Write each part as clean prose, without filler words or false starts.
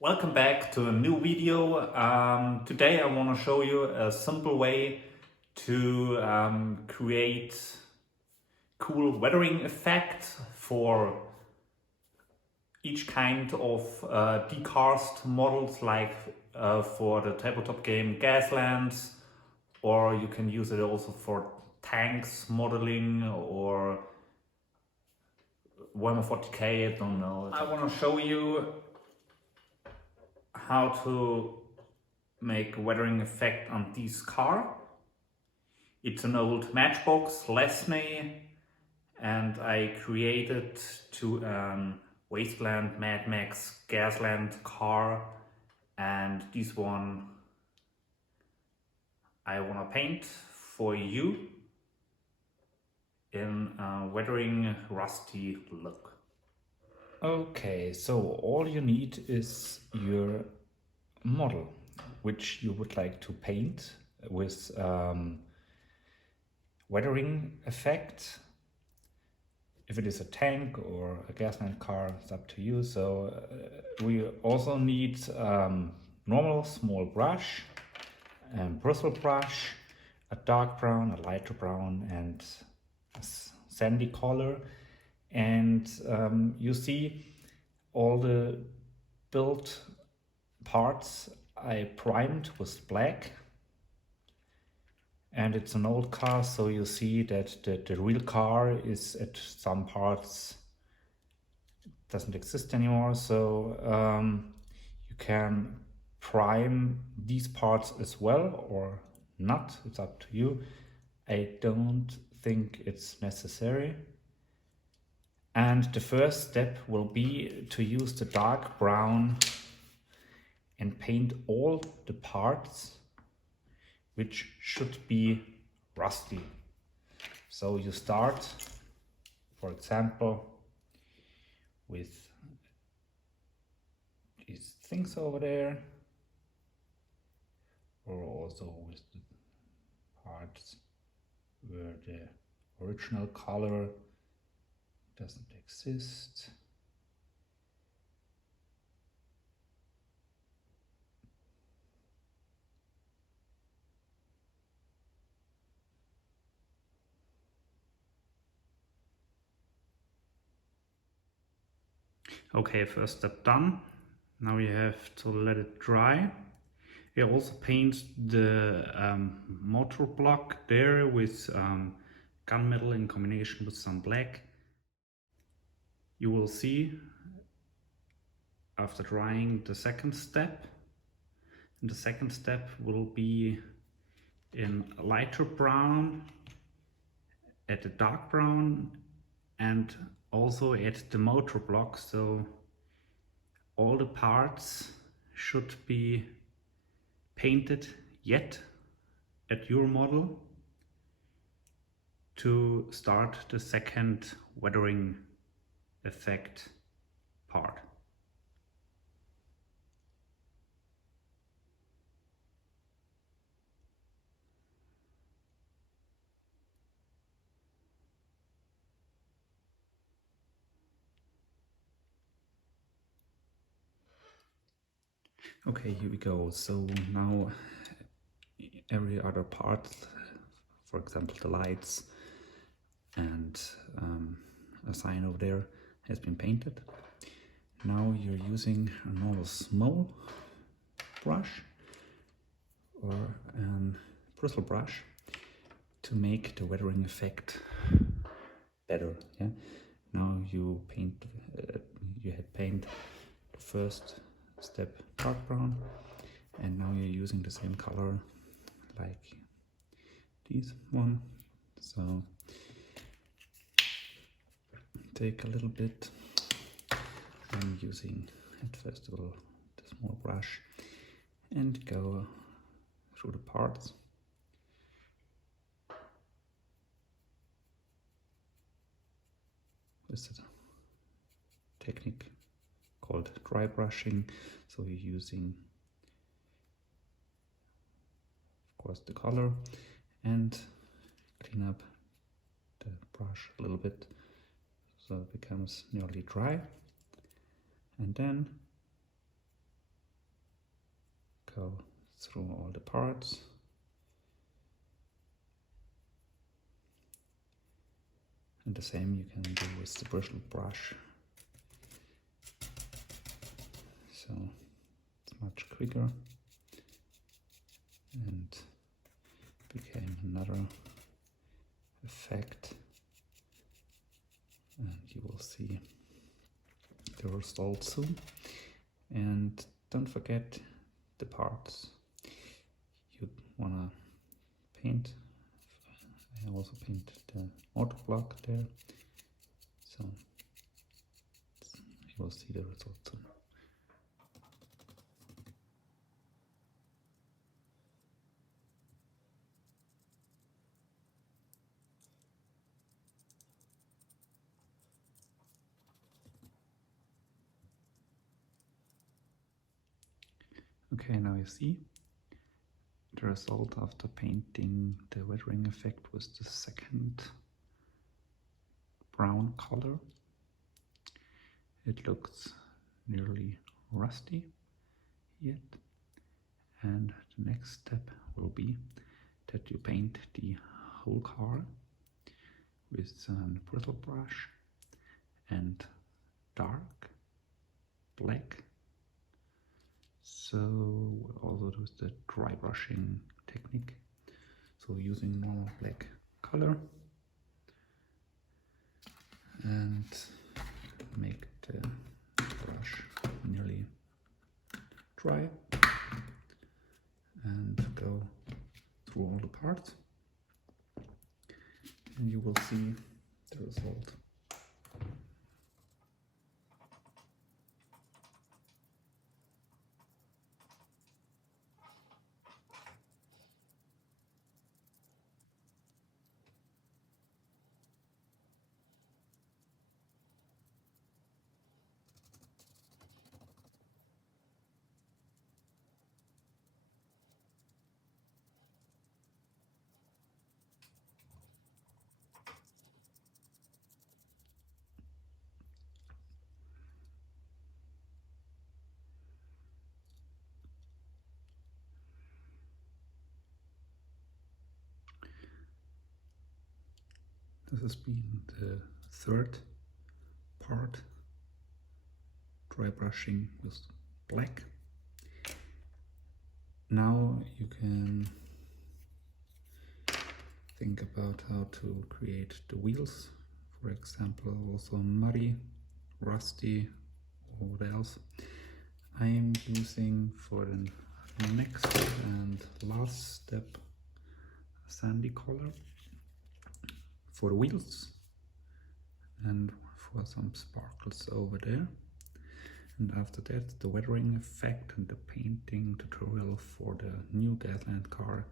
Welcome back to a new video. Today I want to show you a simple way to create cool weathering effect for each kind of decast models, like for the tabletop game Gaslands, or you can use it also for tanks modeling or Warhammer 40k, I don't know. I want to show you how to make weathering effect on this car. It's an old Matchbox, Lesney, and I created to Wasteland, Mad Max, Gasland car, and this one I wanna paint for you in a weathering rusty look. Okay, so all you need is your model, which you would like to paint with weathering effect. If it is a tank or a Gasland car, it's up to you. So we also need normal small brush, bristle brush, a dark brown, a lighter brown, and a sandy color. And you see all the built parts I primed with black, and it's an old car, so you see that the real car is at some parts doesn't exist anymore. So you can prime these parts as well or not, it's up to you. I don't think it's necessary. And the first step will be to use the dark brown and paint all the parts which should be rusty. So you start, for example, with these things over there, or also with the parts where the original color doesn't exist. Okay, first step done. Now you have to let it dry. You also paint the motor block there with gunmetal in combination with some black. You will see after drying the second step. And the second step will be in lighter brown, at the dark brown, and also at the motor block. So all the parts should be painted yet at your model to start the second weathering effect part. Okay, here we go. So now every other part, for example the lights and a sign over there, has been painted. Now you're using a normal small brush or a bristle brush to make the weathering effect better. Yeah. Now you paint. You had paint the first step dark brown, and now you're using the same color like this one. So take a little bit. I'm using at first of all the small brush and go through the parts. This is a technique called dry brushing. So you're using, of course, the color and clean up the brush a little bit so it becomes nearly dry. And then go through all the parts. And the same you can do with the bristle brush. So it's much quicker and became another effect. And you will see the result soon. And don't forget the parts you wanna paint. I also paint the auto block there, so you will see the result soon. Okay, now you see the result after painting the weathering effect was the second brown color. It looks nearly rusty yet, and the next step will be that you paint the whole car with a bristle brush and dark black. So we'll also do the dry brushing technique. So using normal black color and make the brush nearly dry and go through all the parts, and you will see the result. This has been the third part, dry brushing with black. Now you can think about how to create the wheels. For example, also muddy, rusty, or what else. I am using for the next and last step a sandy color for the wheels and for some sparkles over there. And after that, the weathering effect and the painting tutorial for the new Gasland car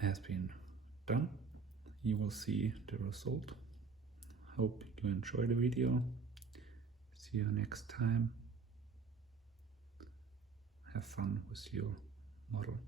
has been done. You will see the result. Hope you enjoy the video. See you next time. Have fun with your model.